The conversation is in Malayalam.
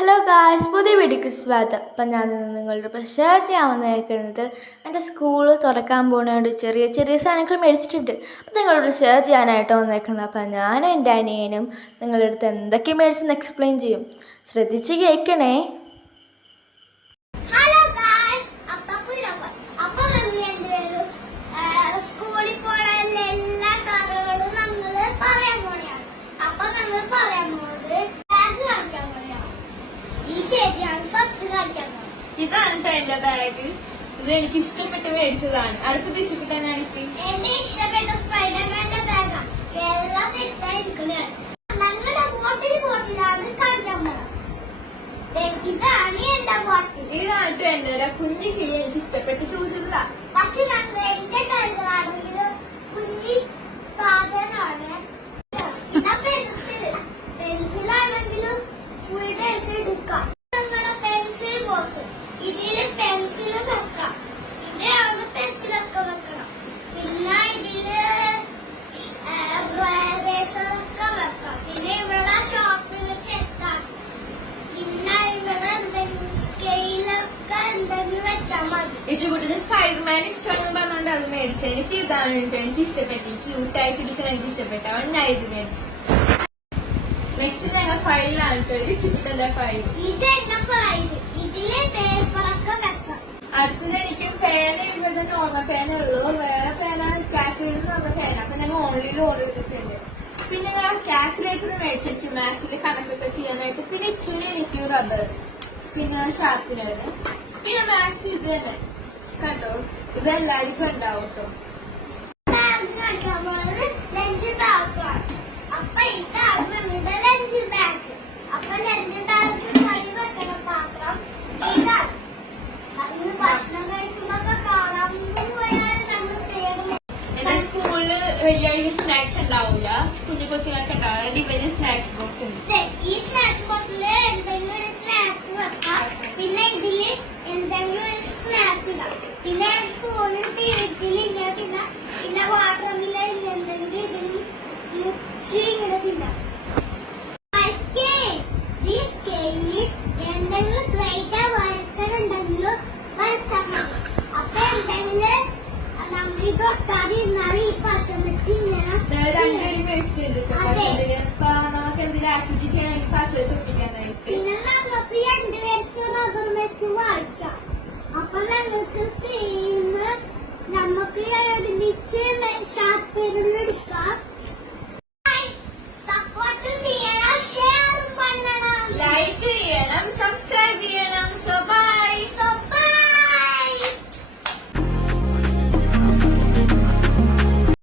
ഹലോ ഗായ്സ്, പുതിയ വീഡിയോക്ക് സ്വാഗതം. അപ്പം ഞാൻ നിങ്ങളുടെ ഇപ്പോൾ ഷെയർ ചെയ്യാൻ വന്നേക്കുന്നത് എൻ്റെ സ്കൂള് തുറക്കാൻ പോകുന്നതുകൊണ്ട് ചെറിയ ചെറിയ സാധനങ്ങൾ മേടിച്ചിട്ടുണ്ട്. അപ്പം നിങ്ങളോട് ഷെയർ ചെയ്യാനായിട്ട് വന്നേക്കുന്നത്. അപ്പം ഞാനും എൻ്റെ അനിയനും നിങ്ങളുടെ അടുത്ത് എന്തൊക്കെ മേടിച്ചെന്ന് എക്സ്പ്ലെയിൻ ചെയ്യും. ശ്രദ്ധിച്ച് കേൾക്കണേ. ഇതാണ് എന്റെ ബാഗ്. ഇത് എനിക്ക് ഇഷ്ടപ്പെട്ട് മേടിച്ചതാണ്. അടുത്ത് തിരിച്ചിട്ടാണ് എനിക്ക് എന്റെ ഇഷ്ടപ്പെട്ട സ്പൈഡർമാന്റെ ബാഗാണ്. എല്ലാം സെറ്റായിരിക്കുന്നത്. ഞങ്ങളുടെ ബോട്ടിലാണ് കാണിക്കാൻ പോണം. ഇതാണ് എന്റെ ബോട്ടിൽ. ഇതാണ് എന്റെ കുഞ്ഞു കിളി. എനിക്ക് ഇഷ്ടപ്പെട്ട് ചൂസ് ചെയ്തതാ. പക്ഷെ എന്റെ ടൈഗറാണെങ്കിൽ കുഞ്ഞി സാധനമാണ്. ഇതാ പെൻസിലാണെങ്കിലും ഫുൾ ഡേസ് എടുക്കാം. നിങ്ങളുടെ പെൻസിൽ ബോക്സ് ഇതില് പെൻസിൽ വെക്കാം. ഇവിടെയാണ് പെൻസിലൊക്കെ വെക്കണം. പിന്നെ ഇതില് റേസറൊക്കെ വെക്കാം. പിന്നെ ഇവിടെ ഷോപ്പിൽ ചെത്താം. പിന്നെ ഇവിടെ എന്തെങ്കിലും സ്കെയിലൊക്കെ എന്തെങ്കിലും വെച്ചാൽ മതി. ഇച്ചുകുട്ടിന് സ്പൈഡർമാൻ ഇഷ്ടമെന്ന് പറഞ്ഞോണ്ട് അത് മേടിച്ചു. എനിക്ക് ഇതാണ് കേട്ടോ എനിക്ക് ഇഷ്ടപ്പെട്ടു. ക്യൂട്ടായിട്ട് ഇരിക്കുന്ന എനിക്ക് ഇഷ്ടപ്പെട്ടു. അവൻ ഞാൻ ഇത് മേടിച്ചു. നെക്സ്റ്റ് ഞങ്ങൾ ഫയലിലാണ് കേട്ടോ. ഇത് ഇച്ചുകുട്ടന്റെ ഫയൽ. ഇത് എന്റെ ഫയൽ. ഇതില് പേപ്പറൊക്കെ വെക്കാം. അടുത്തത് എനിക്ക് പേന. ഇവിടെ നോർമൽ പേന ഉള്ളൂ. വേറെ പേന കാൽക്കുലേറ്റർ നമ്മുടെ പേന. അപ്പൊ ഞാൻ ഓൺലൈനിൽ ഓർഡർ ചെയ്തിട്ടുണ്ട്. പിന്നെ ഞാൻ കാൽക്കുലേറ്റർ മേടിച്ചിട്ട് മാത്സിൽ കണക്കൊക്കെ ചെയ്യാനായിട്ട്. പിന്നെ ഇച്ചിരി എനിക്ക് റബ്ബർ, പിന്നെ ഷാർപ്പനർ, പിന്നെ മാത്സ് ഇത് തന്നെ കണ്ടോ. ഇതെല്ലാവർക്കും ഉണ്ടാവും കേട്ടോ. ലഞ്ച് ബാഗാണ്. അപ്പൊ ഇതാണ് നമ്മുടെ ലഞ്ച് ബാഗ്. അപ്പൊ ലഞ്ച് ബാഗ് കറി വെക്കണ പാത്രം ഇതാണ്. അതിന് ഭക്ഷണം കഴിക്കുമ്പോ കാണാൻ പോയാൽ നമ്മൾ തേടും. എന്റെ സ്കൂളില് വലിയ സ്നാക്സ് ഉണ്ടാവൂല. കുഞ്ഞു കൊച്ചുങ്ങൾക്ക് ഉണ്ടാവില്ല. ഇവര് സ്നാക്സ് ബോക്സ് ഉണ്ട്. ഈ സ്നാക്സ് ബോക്സില് എന്തെങ്കിലും ഒരു സ്നാക്സ് വെക്കാം. പിന്നെ ഇതില് എന്തെങ്കിലും ഒരു സ്നാക്സ് ഇടാം. പിന്നെ സ്പൂണിൽ വീട്ടിൽ ഇങ്ങനെ പിന്നെ വാട്ടർ മില്ലിൽ എന്തെങ്കിലും ഇതിന് മുച്ചി ഇങ്ങനെ തിന്നാം. എന്തെങ്കിലും സ്ലൈറ്റ് വരക്കണുണ്ടെങ്കിലും വരച്ചാൽ മതി. അപ്പൊ എന്തെങ്കിലും നമ്മൾ ഇത് ഒട്ടാതിരുന്നാൽ ഈ പശം വെച്ച് ഇങ്ങനെ രണ്ടുപേരും മേടിച്ചിട്ടുണ്ട്. നമുക്ക് എന്തെങ്കിലും ആക്ടിവിറ്റി ചെയ്യണമെങ്കിൽ പശ വെച്ച് ഒട്ടിക്കാനായിട്ട്. പിന്നെ നമുക്ക് രണ്ടുപേർക്ക് റബ്ബർ വെച്ച് വായിക്കാം. അപ്പൊ നമുക്ക് സ്ക്രീന് നമുക്ക്